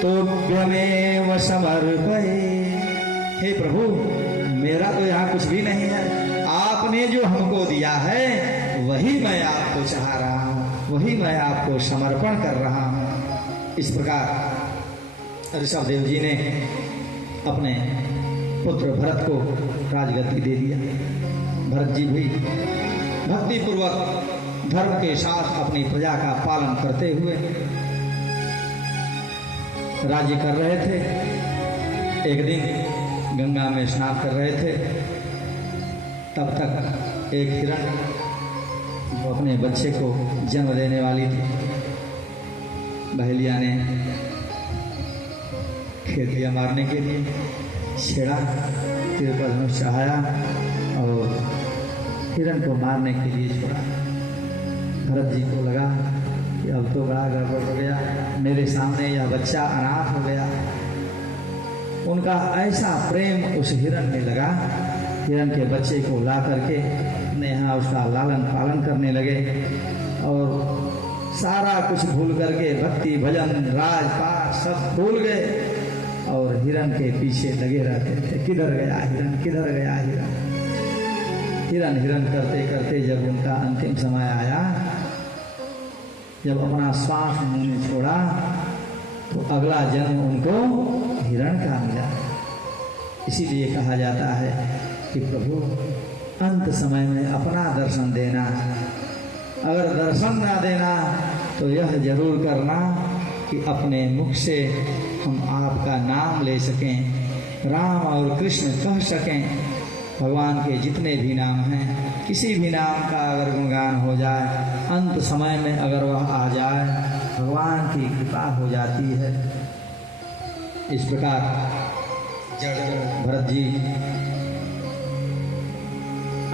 तोभ्यमेव समर्पये। हे प्रभु, मेरा तो यहाँ कुछ भी नहीं है, आपने जो हमको दिया है वही मैं आपको चाह रहा हूँ, वही मैं आपको समर्पण कर रहा हूँ। इस प्रकार ऋषभदेव जी ने अपने पुत्र भरत को राजगद्दी दे दिया। भरत जी भी भक्ति पूर्वक धर्म के साथ अपनी प्रजा का पालन करते हुए राज्य कर रहे थे। एक दिन गंगा में स्नान कर रहे थे, तब तक एक हिरण जो अपने बच्चे को जन्म देने वाली थी, बहेलिया ने खेत लिया मारने के लिए, छेड़ा, तीर पर धनुष चढ़ाया और हिरण को मारने के लिए छोड़ा। भरत जी को लगा कि अब तो बड़ा गड़बड़ हो गया, मेरे सामने यह बच्चा अनाथ हो गया। उनका ऐसा प्रेम उस हिरण में लगा, हिरण के बच्चे को ला करके अपने यहाँ उसका लालन पालन करने लगे और सारा कुछ भूल करके भक्ति भजन राजपाट सब भूल गए और हिरण के पीछे लगे रहते थे। किधर गया हिरण, किधर गया हिरण। हिरण हिरण करते करते जब उनका अंतिम समय आया, जब अपना श्वास मुंह में छोड़ा, तो अगला जन्म उनको हिरण का मिला। इसीलिए कहा जाता है कि प्रभु अंत समय में अपना दर्शन देना, अगर दर्शन ना देना तो यह जरूर करना कि अपने मुख से हम आपका नाम ले सकें, राम और कृष्ण कह सकें। भगवान के जितने भी नाम हैं, किसी भी नाम का अगर गुणगान हो जाए, अंत समय में अगर वह आ जाए, भगवान की कृपा हो जाती है। इस प्रकार भरत जी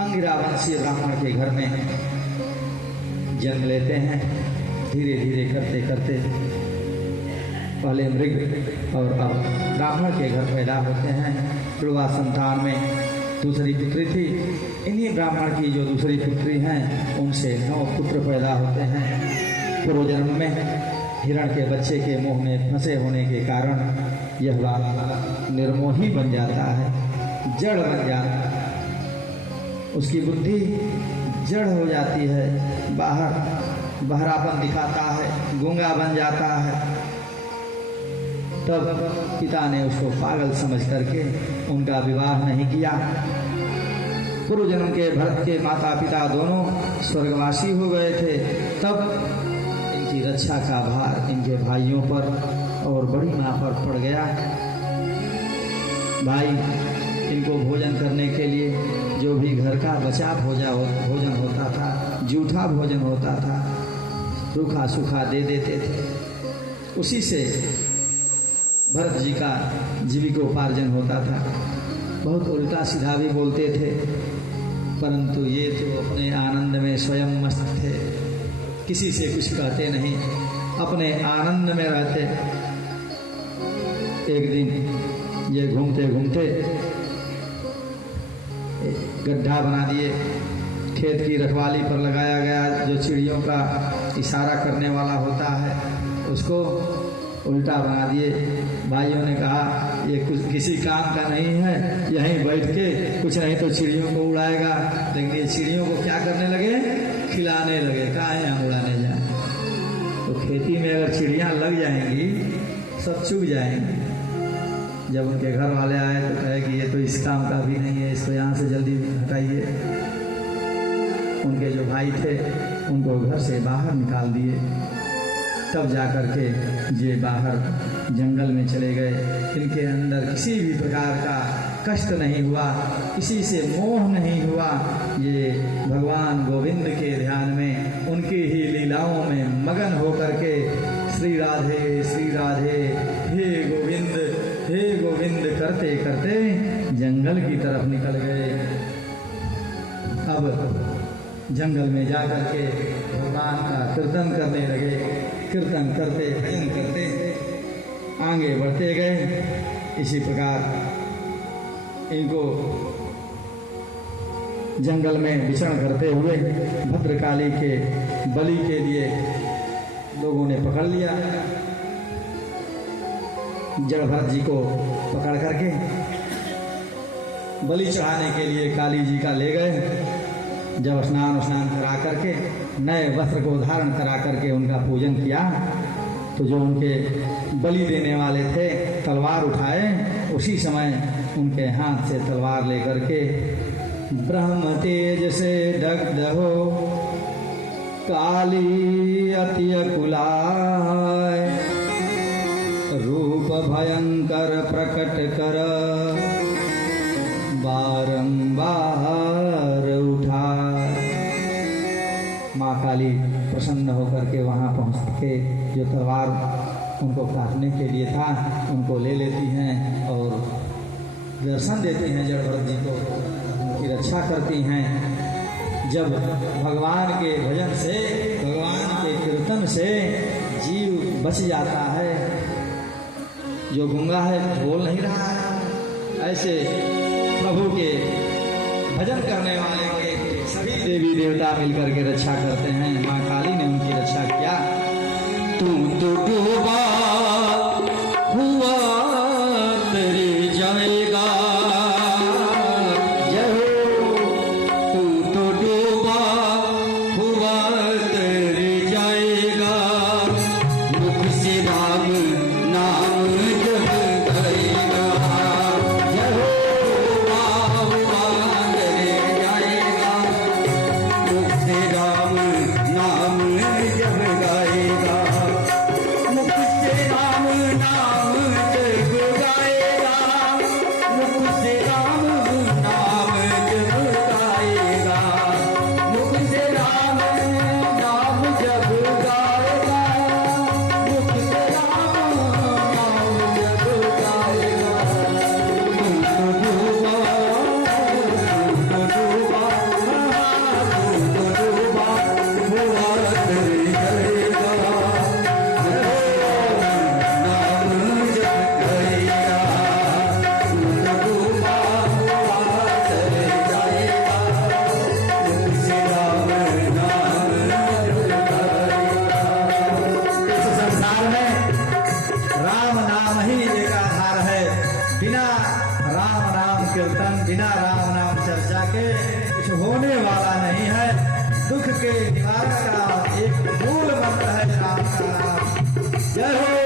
अंगिरा वंशीय ब्राह्मण के घर में जन्म लेते हैं। धीरे धीरे करते करते पहले मृग और अब ब्राह्मण के घर पैदा होते हैं। जुड़वा संतान में दूसरी पुत्री थी। इन्हीं ब्राह्मण की जो दूसरी पुत्री हैं, उनसे 9 पुत्र पैदा होते हैं। पूर्व जन्म में हिरण के बच्चे के मुंह में फंसे होने के कारण यह बालक निर्मोही बन जाता है, जड़ बन जाता है, उसकी बुद्धि जड़ हो जाती है, बहरापन दिखाता है, गूंगा बन जाता है। तब पिता ने उसको पागल समझ करके उनका विवाह नहीं किया। पूर्व जन्म के भरत के माता पिता दोनों स्वर्गवासी हो गए थे। तब इनकी रक्षा का भार इनके भाइयों पर और बड़ी माँ पर पड़ गया। भाई इनको भोजन करने के लिए जो भी घर का बचा भोजन होता था, जूठा भोजन होता था, रूखा सूखा दे देते थे। उसी से भरत जी का जीविकोपार्जन होता था। बहुत उल्टा सीधा भी बोलते थे, परंतु ये तो अपने आनंद में स्वयं मस्त थे, किसी से कुछ कहते नहीं, अपने आनंद में रहते। एक दिन ये घूमते घूमते गड्ढा बना दिए, खेत की रखवाली पर लगाया गया जो चिड़ियों का इशारा करने वाला होता है, उसको उल्टा बना दिए। भाइयों ने कहा ये कुछ किसी काम का नहीं है, यहीं बैठ के कुछ नहीं तो चिड़ियों को उड़ाएगा। लेकिन ये चिड़ियों को क्या करने लगे, खिलाने लगे। कहाँ यहाँ उड़ाने जाए, तो खेती में अगर चिड़ियाँ लग जाएंगी सब चुग जाएंगी। जब उनके घर वाले आए तो कहे कि ये तो इस काम का भी नहीं है, इसको यहाँ से जल्दी हटाइए। उनके जो भाई थे उनको घर से बाहर निकाल दिए। तब जा कर के ये बाहर जंगल में चले गए। इनके अंदर किसी भी प्रकार का कष्ट नहीं हुआ, किसी से मोह नहीं हुआ। ये भगवान गोविंद के ध्यान में, उनकी ही लीलाओं में मगन होकर के श्री राधे हे गोविंद करते करते जंगल की तरफ निकल गए। अब जंगल में जा कर के भगवान का कीर्तन करने लगे। कीर्तन करते भजन करते आगे बढ़ते गए। इसी प्रकार इनको जंगल में विचरण करते हुए भद्रकाली के बलि के लिए लोगों ने पकड़ लिया। जड़ भरत जी को पकड़ करके बलि चढ़ाने के लिए काली जी का ले गए। जब स्नान करा करके नए वस्त्र को धारण करा करके उनका पूजन किया तो जो उनके बलि देने वाले थे तलवार उठाए, उसी समय उनके हाथ से तलवार लेकर के ब्रह्म तेज से दग्ध हो काली अति कुलाय, रूप भयंकर प्रकट कर बारंबार उठाए। माँ काली प्रसन्न होकर के वहाँ पहुँच के जो तलवार उनको काटने के लिए था उनको ले लेती हैं और दर्शन देती हैं जड़ भरत जी को, उनकी रक्षा करती हैं। जब भगवान के भजन से, भगवान के कीर्तन से जीव बच जाता है, जो गूंगा है बोल नहीं रहा है, ऐसे प्रभु के भजन करने वाले के सभी देवी देवता मिलकर के रक्षा करते हैं। माँ काली ने उनकी रक्षा किया। तू तो डूबा हुआ तेरे जाएगा, जय हो। तू तो डूबा हुआ तेरे जाएगा, मुख से राम नाम जब गाएगा, जय हो। हुआ तेरे जाएगा, मुख से राम नाम जब गाएगा, मुख से राम नाम जब गाएगा, मुख से राम नाम जब गाएगा, मुख से राम नाम जब गाएगा, मुख से राम नाम जब गाएगा। तुम तो डूबा, तुम तो डूबा, तुम तो डूबा हुआ तेरे जाएगा, नाम जब गाएगा, तुम तो डूबा हुआ तेरे जाएगा, मुख से राम नाम जब गाएगा। इस संसार में राम नाम ही एक आधार है। बिना राम नाम कीर्तन, बिना राम नाम चर्चा के कुछ होने वाला नहीं है। दुख के निवारण का एक मूल मंत्र है राम का नाम। जय हो।